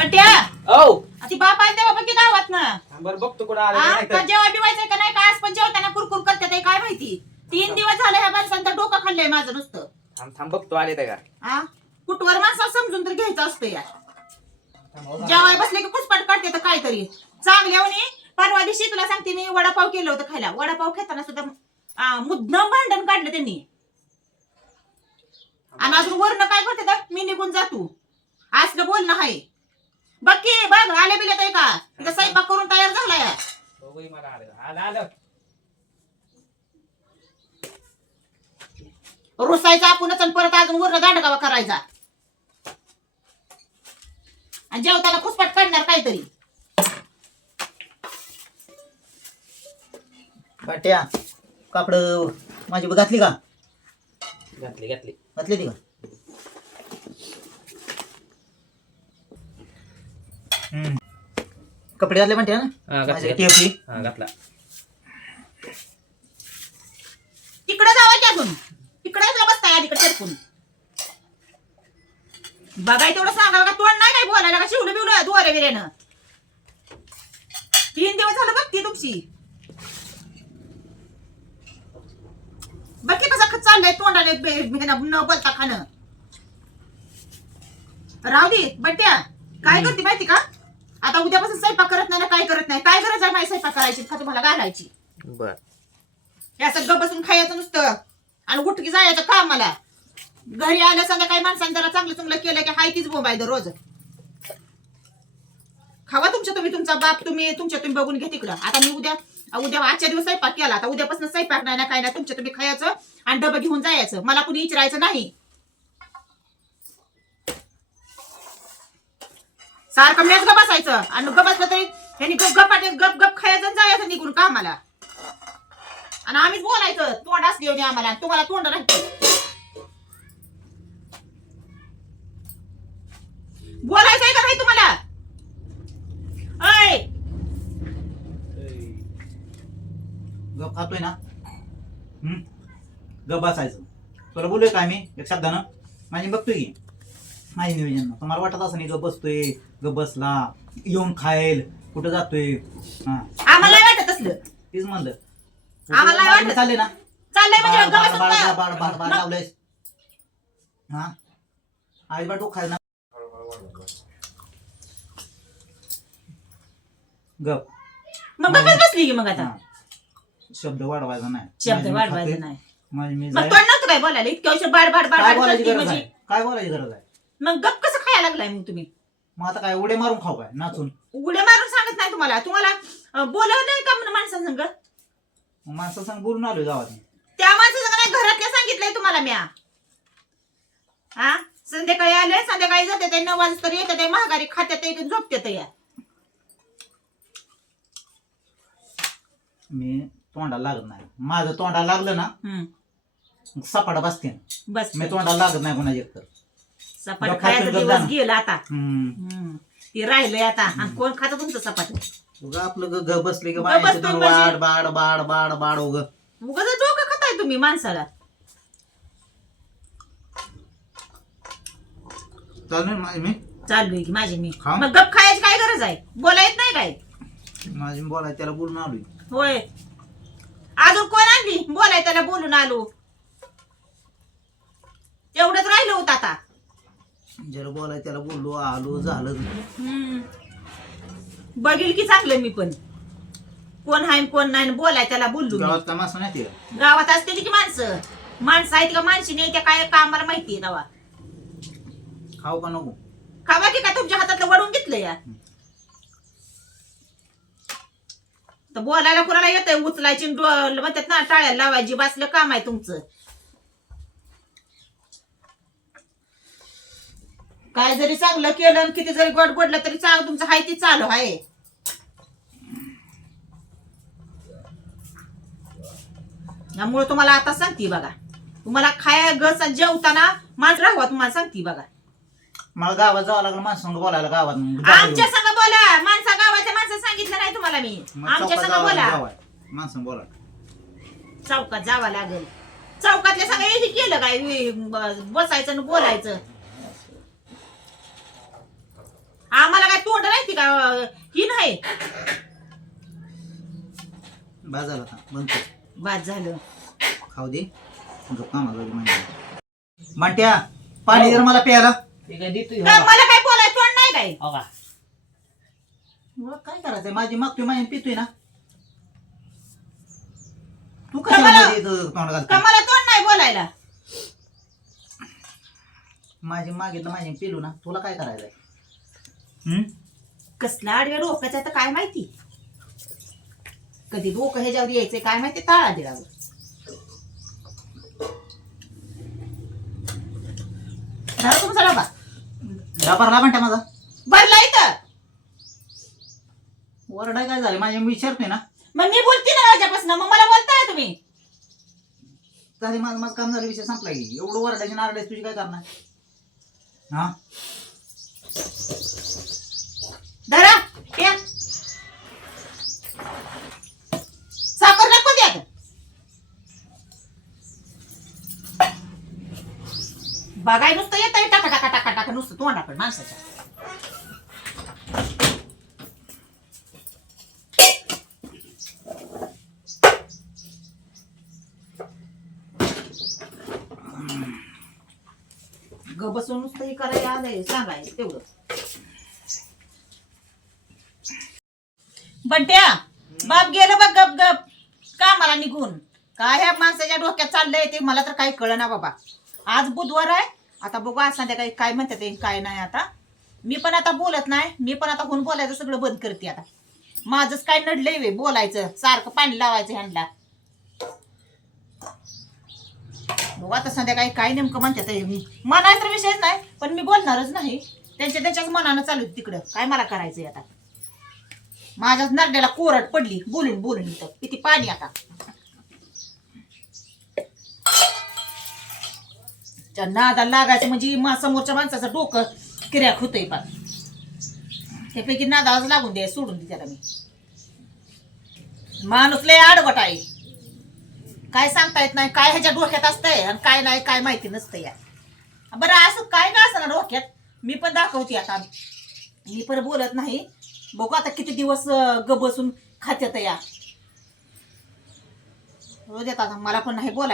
बट्या! औ! ती बाप आहे तेव्हा की गावात ना बरं बघतो कुठं आलं का नाही तर. जेव्हा बिवायचंय का नाही का आज पण जेवताना कुरकुर करते ते काय माहिती? तीन दिवस झाले ह्या माणसांचं डोकं खाल्लंय माझं नुसतं. थांब थांब बघतो आले तर का. हा कुठवर माणसाला समजून तर घ्यायचं असतं या हो. जेवाय बसले की कुसपाट काढते तर काहीतरी. चांगल्यावनी परवा दिवशी तुला सांगते मी वडापाव केलं होतं खायला. वडापाव खेळताना सुद्धा आ, मुद्दाम भांडण काढलं त्यांनी. आणि अजून वरनं काय करते तर? मी निघून जातो. असलं बोलणं आहे. बघ की बघ आले बिले आहे का? तिथं स्वयंपाक करून तयार झालाय बघू मला आलं. आलं आलं. रुसायचा आपणच आणि परत अजून वरण दांडगावा करायचा. आणि जेवताना खुसपाट काढणार काहीतरी. पाट्या कापड माझी घातली का? घातली घातली. घातली ती का? कपडे घातले म्हणते ना? हा, घातली, हा तिकडे जावा की अजून? तिकडे बसताय अलीकडे सरकून बघाय तेवढं सांगा का? तोंड नाही काय बोलायला का? शिवलं बिवलं दुवारे बिऱ्यानं. तीन दिवस झालं बघती तुमची. बघ कसा खत चाललंय तोंडाने न बोलता खाणं. राहू दे बट्ट्या काय करते माहिती का? आता उद्यापासून स्वयंपाक करत नाही ना काय करत नाही. काय गरज आहे स्वयंपाक करायची? का तुम्हाला घालायची. बर. हे सगळं बसून खायचं नुसतं. आणि उठकी जायचं कामाला. घरी आलं संध्याकाळी माणसाने जरा चांगलं चांगलं केलं की हाय तीच बोंबाय रोज. खावा तुमच्या तुम्ही तुमचा बाप तुम्ही तुमच्या तुम्ही बघून घे तिकडं. आता मी उद्या उद्या आजच्या दिवस स्वयंपाक केला. आता उद्यापासून स्वयंपाक नाही ना काय नाही तुमच्या तुम्ही खायचं आणि डबं घेऊन जायचं. मला कुणी विचारायचं नाही. सारखं मेच गप बसायचं. आणि गप असलं तरी ह्यांनी गप गप गप गप खायचं जायचं निघून आम्हाला आणि आम्हीच बोलायचं तोंड देऊ होती आम्हाला तुम्हाला तोंड नाही बोलायचंय का नाही तुम्हाला? अय गप खातोय ना? हम्म? गप बसायचं. तुला बोलूय का आम्ही? एक शब्दानं? माझी बघतोय की. माझी नियोजन तुम्हाला वाटत असं नाही गप बसतोय गप बसला येऊन खायल कुठं जातोय. हा. आम्हाला नाही वाटत असलं. तीच म्हणलं. आम्हाला नाही वाटत. चालले ना? चाललंय म्हणजे बाळ गप्प बाळ बसून बाळ का? बाळ बाळ बाळ मग- लावलंयस. हा? आई बा डोक खायला गप. मग गप्पच बसली की मग आता? हा. शब्द वाढवायचा नाही. शब्द माझी मी वाढवायचं खाते, नाही. माझी मी मग जाईल. तोंड नव्हतं काय बोलायला? इतक्या वर्ष बाड बाड बाड काय बाड बोलायची करते गरज म्हणजे आहे? काय बोलायची गरज आहे? मग गप कसं खायला लागलाय मग तुम्ही? मग आता काय उडे मारून खाऊ काय? नाचून. उड्या मारून सांगत नाही तुम्हाला. तुम्हाला अं, बोलावं नाही का म्हणून माणसांसंग? मग माणसं सांग बोलून आलोय गावात. त्या माणसाचं नाही घरातल्या सांगितलंय तुम्हाला म्या. हा संध्याकाळी आले संध्याकाळी जाते ते नऊ वाजता तरी येते ते महागारी खात्यात ते झोपते ते. या मी तोंडाला लागत नाही. माझं तोंडाला लागलं ना हम्म. मग सपाट बसते. बस मी तोंडाला लागत नाही कोणाच्या एकतर. सपाट खायचा दिवस गेला आता. हम्म. हम्म. ते राहिलंय आता. आणि कोण खात तुमचं सपाट? उगा आपलं ग ग बसले ग बसतो म्हणजे- बाड बाड बाड बाड बाड उग. उगाच डोकं खाताय तुम्ही माणसाला. चालू माझी मी चाललोय की माझी मी. खा. मग गप खायची काय गरज आहे? बोला येत नाही काय? माझी बोलाय त्याला बोलून आलोय. होय. अजून कोण आणली? बोलाय त्याला बोलून आलो. एवढंच राहिलं होतं आता. ज्याला बोलाय त्याला बोललो आलो झालं. हम्म. बघील की चांगलं मी पण. कोण हाय कोण नाही बोलाय त्याला बोललो मी. गावात का माणसं नाही ते गावात असते की माणसं. माणसं आहेत का माणशी नाही त्या काय कामाला माहितीये दवा खाऊ का नको? खावा की काय? तुमच्या हातातलं वडून घेतलं या. तर बोलायला कोणाला येतंय? उचलायची न डो- म्हणतात ना टाळ्याला लावायची बसलं काम आहे तुमचं. काय जरी चांगलं केलं आणि किती जरी गोड गोडलं तरी चांग तुमचं हाय ती चालू आहे त्यामुळे तुम्हाला आता सांगते बघा. तुम्हाला खाया गस जेवताना माणसं राहवा तुम्हाला सांगते बघा. मला गावात जावं लागलं माणसं बोलायला गावात मग. आमच्या संग बोला. माणसा गावाच्या माणसं सांगितलं नाही तुम्हाला मी. मग आमच्या चौकात संग जावं बोला. माणसं बोला चौकात जावं लागेल. चौकातल्या सगळं हे केलं काय? ब- बसायचं आणि बोलायचं. आम्हाला काय का अं, ही नाही? बा झाला आता. बाद झालं. खाऊ दे. गप कामाला जाऊ दे मांट्या पाणी जर मला प्यायला. ते काय देतोय काय मला काय बोलायचं? तोंड नाही काय? हो का? मग काय करायचंय? माझी मागतोय माझी पितोय ना. तू कमला- कशा तोंड का घालतो मला तोंड नाही बोलायला? माझी मागितलं माझी पिलू ना. तुला काय करायचंय? हम्म? कसला आडव्या डोक्याचं तर काय माहिती? कधी डोकं ह्याच्यावर यायचंय काय माहिती ताळा दिलावर झाला तुमचा डबा? डाबारला म्हणता माझा. भरला इथं. वरडाय काय झालं? माझ्या मी विचारतोय ना. मग मी बोलते ना राजापासून. मग मला बोलताय तुम्ही. झाले माझं माझं काम झालं विषय संपला की. एवढं वरडायची नारडायची तुझी काय करणार? हा? धरा प्या साखर नको द्या बघाय नुसतं येत आहे टाका टाका टाका टाका नुसतं तोंडाकडे माणसाच्या. बसून नुसतं हे करायला आलंय सांगाय तेवढं. बड्या बाप गेलं बघ गप गप. का मला निघून. काय ह्या माणसाच्या डोक्यात चाललंय ते मला तर काही कळना बाबा. आज बुधवार आहे. आता बघू आज संध्याकाळी काय म्हणतात काय नाही आता. मी पण आता बोलत नाही. मी पण आता कोण बोलायचं सगळं बंद करते आता. माझंच काय नडलंय वे बोलायचं. सारखं पाणी लावायचं ह्यांना. बघू आता संध्याकाळी काय नेमकं म्हणतात मी म्हणायचा तर विषयच नाही पण मी बोलणारच नाही. त्यांच्या त्यांच्याच मनानं चालू आहे तिकडं. काय मला करायचंय आता? माझ्याच नरड्याला कोरड पडली. बोलून बोलून इथं. किती पाणी आता. त्या नादाला लागायचं म्हणजे मा समोरच्या माणसाचं डोकं किर्याक होतंय पण. त्यापैकी नादालाच लागून द्या सोडून दे त्याला मी. माणूस लय आडवट आहे. काय सांगता येत नाही काय ह्याच्या डोक्यात असतंय आणि काय नाही काय माहिती नसतं या बरं असं काय नाही असं ना डोक्यात. मी पण दाखवते आता. मी पण बोलत नाही. बघू आता किती दिवस ग बसून खात्यात या. हो देतात मला पण नाही बोलाय